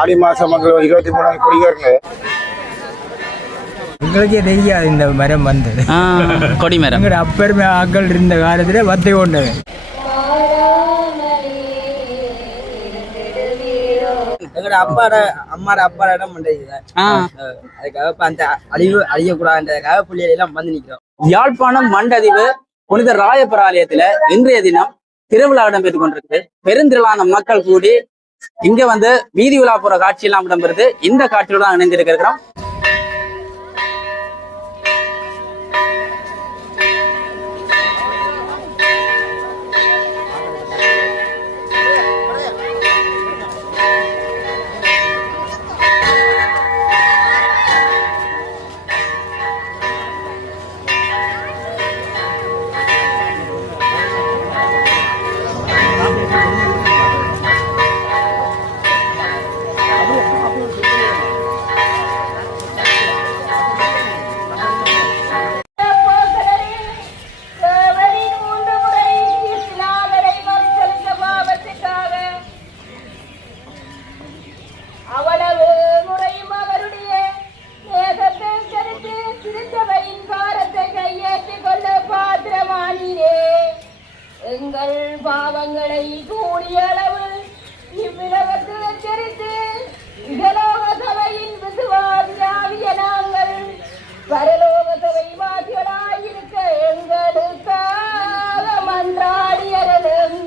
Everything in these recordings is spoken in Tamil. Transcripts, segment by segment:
ஆடி மாசம் 23 கொடிகரண எங்களுக்கே தெரியாது இந்த மரம் வந்து கொடி மரம் எங்களோட அப்பெருமை ஆக்கள் இருந்த காலத்தில் வத்தை கொண்டது. எங்களோட அம்மாட அப்பாட இடம் அதுக்காக அந்த அழியக்கூடாதுன்றதுக்காக பிள்ளைகள் எல்லாம் வந்து நிற்கிறோம். யாழ்ப்பாணம் மண்டதிவு புனித ராயப்பர் ஆலயத்துல இன்றைய தினம் திருவிழா இடம்பெற்றுக் கொண்டிருக்கு. பெருந்திரளான மக்கள் கூடி இங்க வந்து வீதி விழா போற காட்சி எல்லாம் இடம்பெறுது. இந்த காட்சியோட தான் இணைந்திருக்கிறோம். எங்கள் பாவங்களை கூடிய அளவு இவ்விலகத்தில் எச்சரித்து இகலோக சபையின் விசுவாசியாகிய நாங்கள் பரலோக சபை வாசிகளாயிருக்க எங்களுக்காக மன்றாடியரும்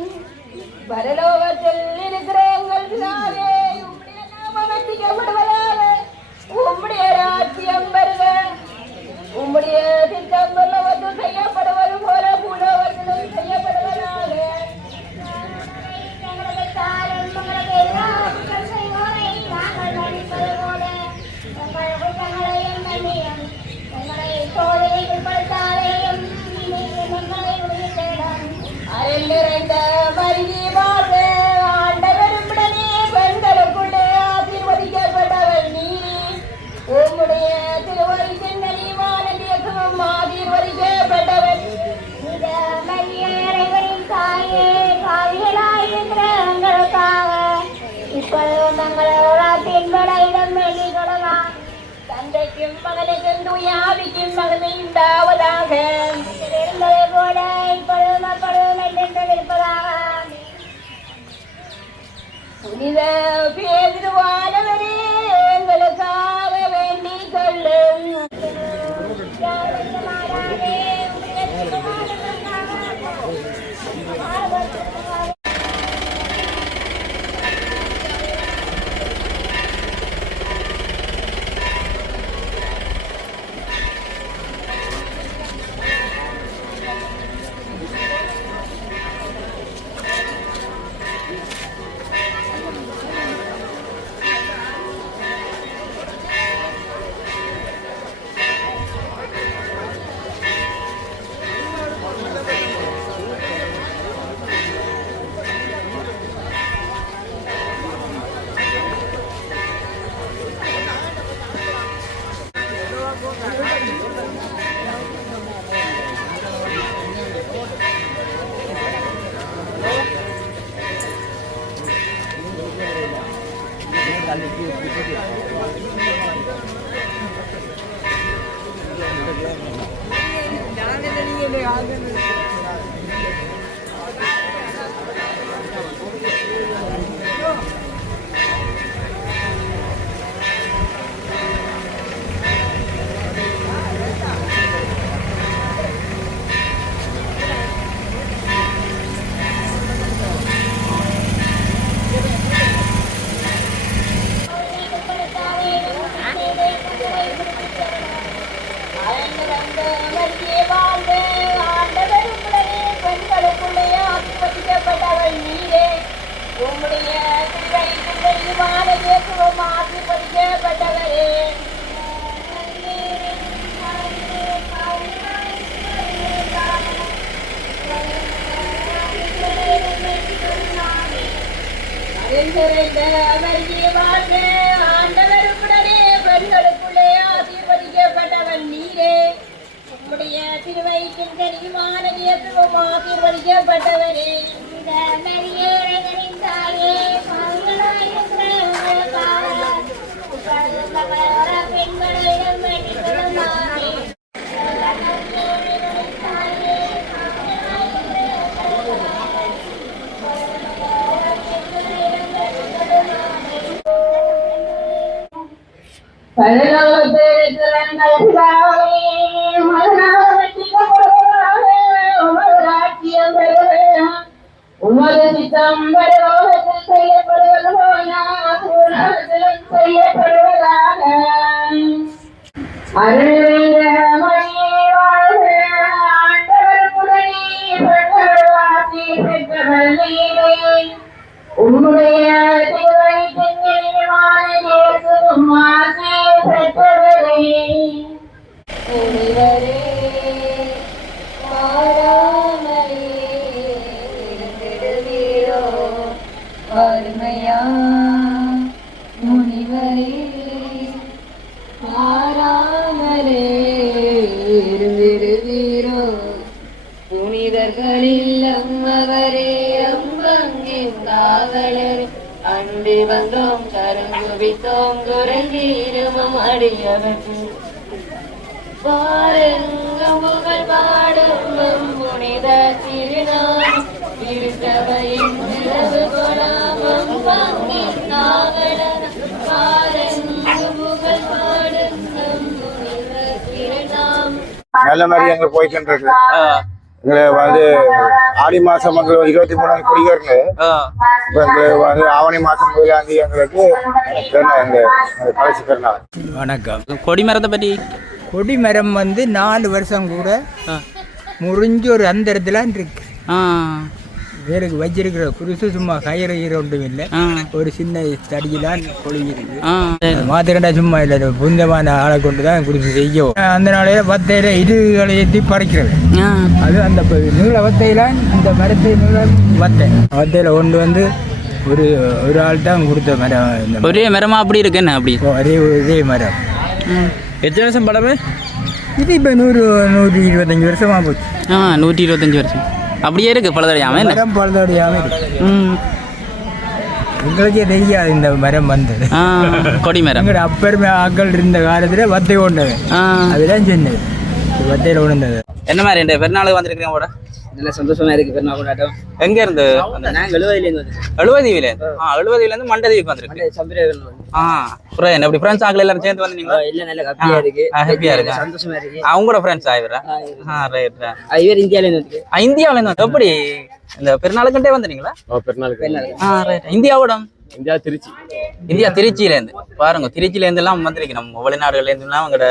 பரலோகத்தில் இருக்கிற எங்கள் பிதாவே உம்முடைய நாமம் வர்த்திக்கப்படுவதாக, உம்முடைய ராஜ்யம் வருக, உம்முடைய திட்டம் பரலோகத்தில் செய்யப்படுவது போல பூலோகத்திலும் செய்யப்படுவதாக. அரண்டிரண்ட மருகி வாழ்க, ஆண்டவருடனே பெண்களுக்குள்ளே ஆசீர்வதிக்கப்பட்டவள் நீ, உம்முடைய திருவயிற்றின் கனிவான தேசமும் ஆசீர்வதிக்கப்பட்டவள். இப்பொழுதும் தங்களோராத்தின் படையிடம் வேண்டிக் கொள்ளலாம். தந்தைக்கும் மகனுக்கும் தூய ஆவிக்கும் மகனை உண்டாவதாக, இருந்ததை போல இப்பொழுதும் அப்பொழுதும் என்றென்றும் இருப்பதாக. புனித பேதுருவானவரே எங்களுக்காக வேண்டிக் கொள்ளும். ஆசீர்வதிக்கப்பட்டவரே, இந்த மரியே தாயே, பெண்களிடம் வேண்டிக் கொள்ளுமாறே. உமது சித்தம் பரலோகத்தில் செய்யப்படுவது போல பூலோகத்திலும் செய்யப்படுவதாக. அருள்மொழியே வாழ்க. ஆண்டவர் உடனே பெற்றவள் ஆசி பெற்றவள் நீரே. உம்முடைய திருவயிற்றின்மான இயேசுவும் ஆசி பெற்றவரே. முனிவரே மாறாமலே இருந்திடுவீரோ வறுமையா. முனிவரே மாறாமலே இருந்திடுவீரோ புனிதர்களில் அம்மவரே அம்பங்கின் காவலர். அண்டி வந்தோம் கருங்குவித்தோம் குரங்கீருமம் அடியவர்கள். பாருங்கும் புகழ் பாடும் புனித திருநாம் திருச்சபையின் நிலவு கொடாமம் பங்கின் காவலர். பாருங்கும் புகழ் பாடும் புனித திருநாம். நல்ல மாதிரி எங்களுக்கு போய்கிட்டு இருக்கு. எங்களை வந்து ஆடி மாசம் எங்களுக்கு 23 கொடிகரணு. இப்ப எங்களுக்கு வந்து ஆவணி மாசம் 1 எங்களுக்கு கடைசி பெருநாள். வணக்கம். கொடிமரத்தை பற்றி கொடிமரம் 4 வருஷம் கூட முறிஞ்சு ஒரு அந்த இடத்துல இருக்கு. வேருக்கு வச்சிருக்கிற குருசு சும்மா கயிறு ஒன்றும் இல்லை. ஒரு சின்ன தடியிலான் கொழுங்கிருக்கு. மாத்திரண்டா சும்மா இல்லை, புந்தமான ஆளை கொண்டு தான் குருசு செய்யும். அந்த நாளையில வத்தையில இதுகளை ஏற்றி பறிக்கிறது. அது அந்த நீள வத்தையிலான் இந்த மரத்தை நீள வத்தையில கொண்டு வந்து ஒரு ஆள் தான் கொடுத்த மரம். ஒரே மரமா அப்படி இருக்கு என்ன? அப்படி ஒரே மரம். எத்தனை வருஷம் படமே இது? இப்போ 125 வருஷமா போச்சு. 125 வருஷம் அப்படியே இருக்கு. பழுதடையாம மரம் பழுதடையாம இருக்கு. உங்களுக்கே தெரியாது இந்த மரம் வந்தது. கொடிமரம் எங்களோட அப்பருமே ஆக்கள் இருந்த காலத்துல வத்தை கொண்டது. அதுதான் சொன்னது வத்தையில உணர்ந்தது. என்ன மாதிரி இந்த பெருநாளுக்கு வந்திருக்கீங்க கூட? நல்ல சந்தோஷமா இருக்கு பெருநாள் கொண்டாட்டம். எங்க இருந்து? நாங்க 70 இருந்து மண்டதீவுக்கு வந்திருக்கேன். அப்படி ஃப்ரெண்ட்ஸ் ஆகல எல்லாரும் சேர்ந்து வந்தீங்களா? இல்ல நல்ல ஹாப்பியா இருக்கு. ஹாப்பியா இருக்கு. சந்தோஷமா இருக்கு. அவங்களோட ஃப்ரெண்ட்ஸ் ஆயிரா? ரைட். இவர் இந்தியால இருந்து. இந்தியாவுல இருந்து எப்படி இந்த பெருநாளுக்குண்டே வந்தீங்களா? பெருநாளுக்கு இந்தியாவோட திருச்சி. திருச்சியில இருந்து பாருங்க. திருச்சியில இருந்து எல்லாம் வந்திருக்கு. நம்ம வெளிநாடுகள்ல இருந்து எல்லாம் அவங்களோட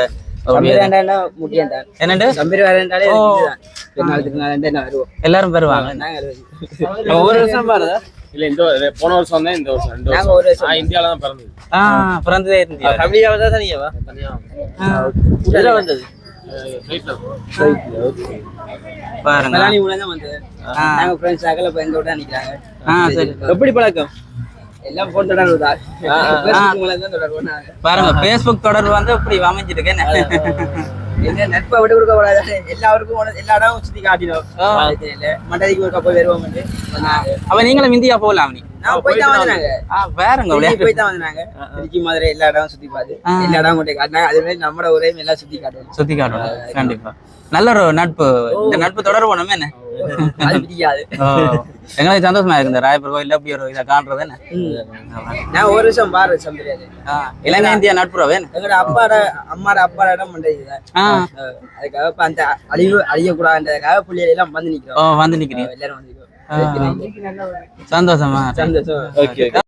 எல்லாரும் வருவாங்க. ஒரு வருஷம் பாருங்க. இல்ல இந்த போன வருஷம் தான், இந்த வருஷம் இந்தியால தான் பிறந்தது. பிறந்ததே இந்தியா. அப்படியே தான் தனியாவா? தனியா வந்தது. பாருங்க. எப்படி பழக்கம்? எல்லாம் போன் தொடர்பு தான். பாருங்க, Facebook தொடர்பு வந்து இப்படி அமைஞ்சிருக்கு. நட்பை விட்டு கொடுக்க கூடாது. எல்லாருக்கும் எல்லா இடமும் சுத்தி காட்டினோம். மண்டதிக்கு ஒரு கப்பல் வருவோம். அவ நீங்களும் இந்தியா போகலாம். நான் போய் தான் வந்தாங்க. போய் தான் வந்தாங்க. திருச்சி மாதிரி எல்லா இடமும் சுத்தி பார்த்து எல்லா இடமும் கொண்டு காட்டினாங்க. அதே மாதிரி நம்மளோட ஊரையும் எல்லாம் சுத்தி காட்டுவோம். கண்டிப்பா நல்ல ஒரு நட்பு. இந்த நட்பு தொடர்பு ஒண்ணுமே என்ன எங்களுக்கு சந்தோஷமா இருக்கு. இந்த ராயப்பர் கோயில் அப்படி ஒரு இதை காண்றது என்ன. நான் ஒரு வருஷம் பாரு சம்பிரியாது. இலங்கை இந்தியா நட்புறவே எங்களோட அப்பாட இடம் பண்றது. அதுக்காக அந்த அழியக்கூடாதுன்றதுக்காக புள்ளியில எல்லாம் வந்து நிக்கிறோம். வந்து நிக்கிறீங்க எல்லாரும் வந்து சந்தோஷமா. சந்தோஷம்.